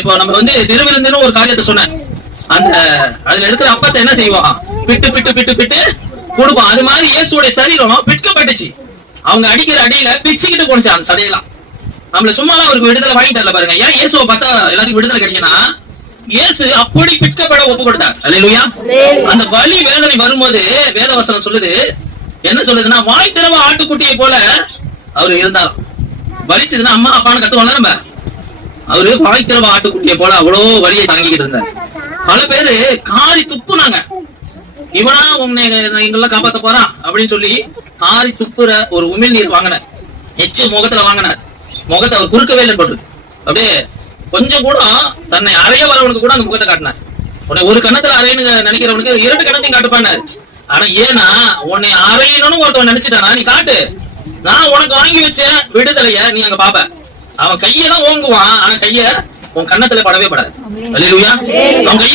இப்போ நம்ம திருவிருந்துன்னு ஒரு காரியத்தை சொன்னேன். அந்த அதுல இருக்கிற அப்பத்தை என்ன செய்வான், பிட்டு பிட்டு பிட்டு பிட்டு கொடுப்பான். அது மாதிரி இயேசுடைய சரீரம் பிட்கப்பட்டுச்சு. அவங்க அடிக்கிற அடியில பிச்சுக்கிட்டு போனுச்சு அந்த சதையெல்லாம். நம்மள சும்மாலாம் அவருக்கு விடுதலை வாங்கி தரல பாருங்க. ஏன் இயேசுவை பார்த்தா எல்லாத்துக்கும் விடுதலை கிடைக்குன்னா, இயேசு அப்படி பிட்கப்பட ஒப்பு கொடுத்தார். அல்லேலூயா. அந்த வலி வேதனை வரும்போது வேதவசனம் சொல்லுது, என்ன சொல்லுதுன்னா, வாய் திறவ ஆட்டுக்குட்டியை போல அவரு இருந்தாராம். வலிச்சதுன்னா அம்மா அப்பான்னு கத்துவாங்க. நம்ம அவரு வாய் திறவ ஆட்டுக்குட்டியை போல அவ்வளவு வலியை தாங்கிக்கிட்டு இருந்தார். பல பேரு காரி துப்புனாங்க, இவனா உன்னை எங்கெல்லாம் காப்பாத்த போறான் அப்படின்னு சொல்லி காரி துப்புற ஒரு உமிழ் நீர் வாங்கினார். எச்சு முகத்துல வாங்கினார். முகத்தை அவர் குறுக்கவே இல்லை போட்டு அப்படியே கொஞ்சம் கூட தன்னை அறைய வரவனுக்கு கூட அந்த முகத்தை காட்டினார். உன்னை ஒரு கணத்துல அறையன்னு நினைக்கிறவனுக்கு 2 கணத்தையும் காட்டுப்பானாரு. ஆனா ஏன்னா உன்னை அறையணும்னு ஒருத்தவன் நினைச்சிட்டானா, நீ காட்டு, நான் உனக்கு வாங்கி வச்ச விடுதலைய நீ அங்க பாப்ப. அவன் கையதான் ஓங்குவான், ஆனா கைய உன் கண்ணத்துல படவே படாது. அல்லேலூயா. அவன் கைய